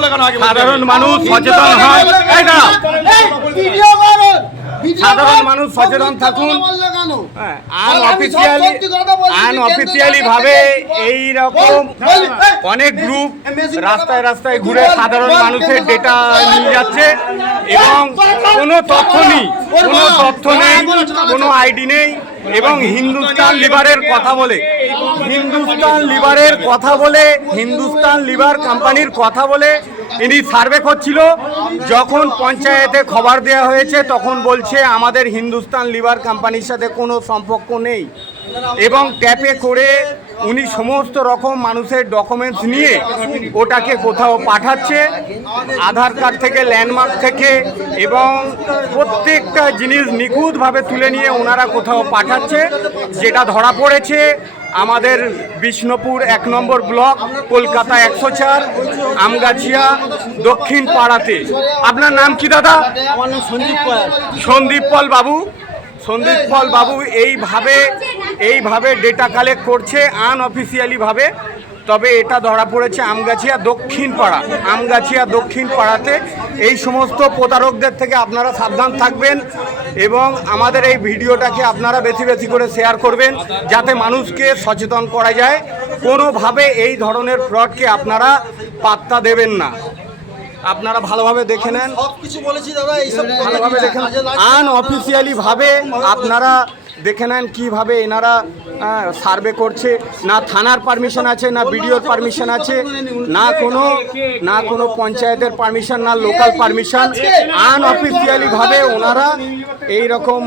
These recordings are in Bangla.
সাধারণ মানুষ সচেতন হয়, সাধারণ মানুষ সচেতন থাকুন। আনঅফিসিয়ালি ভাবে এইরকম অনেক গ্রুপ রাস্তায় রাস্তায় ঘুরে সাধারণ মানুষের ডেটা নিয়ে যাচ্ছে এবং কোনো তথ্য নেই, কোনো আইডি নেই এবং হিন্দুস্তান লিভারের কথা বলে, হিন্দুস্তান লিভার কোম্পানির কথা বলে ইনি সার্ভে করছিল। যখন পঞ্চায়েতে খবর দেওয়া হয়েছে তখন বলছে আমাদের হিন্দুস্তান লিভার কোম্পানির সাথে কোনো সম্পর্ক নেই এবং ট্যাপে করে উনি সমস্ত রকম মানুষের ডকুমেন্টস নিয়ে ওটাকে কোথাও পাঠাচ্ছে, আধার কার্ড থেকে ল্যান্ডমার্ক থেকে, এবং প্রত্যেকটা জিনিস নিখুঁতভাবে তুলে নিয়ে ওনারা কোথাও পাঠাচ্ছে, যেটা ধরা পড়েছে আমাদের বিষ্ণুপুর 1 নম্বর ব্লক, কলকাতা 104, আমগাছিয়া দক্ষিণ পাড়াতে। আপনার নাম কি দাদা? আমার নাম সন্দীপ পল বাবু এইভাবে ডেটা কালেক্ট করছে আনঅফিসিয়ালি ভাবে। তবে এটা ধরা পড়েছে আমগাছিয়া দক্ষিণ পাড়াতে। এই সমস্ত প্রতারকদের থেকে আপনারা সাবধান থাকবেন এবং আমাদের এই ভিডিওটাকে আপনারা বেশি বেশি করে শেয়ার করবেন যাতে মানুষকে সচেতন করা যায়। কোনোভাবে এই ধরনের ফ্রডকে আপনারা পাত্তা দেবেন না। আপনারা ভালোভাবে দেখে নেন, ভালোভাবে দেখেন, আনঅফিসিয়ালি ভাবে আপনারা দেখে নেন কীভাবে এনারা সার্ভে করছে। না থানার পারমিশন আছে, না বিডিওর পারমিশন আছে, না কোনো পঞ্চায়েতের পারমিশন, না লোকাল পারমিশন। আনঅফিসিয়ালি ভাবে ওনারা এই রকম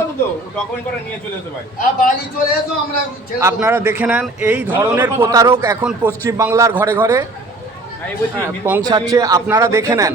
আপনারা দেখে নেন। এই ধরনের প্রতারক এখন পশ্চিমবাংলার ঘরে ঘরে পৌঁছাচ্ছে। আপনারা দেখে নেন।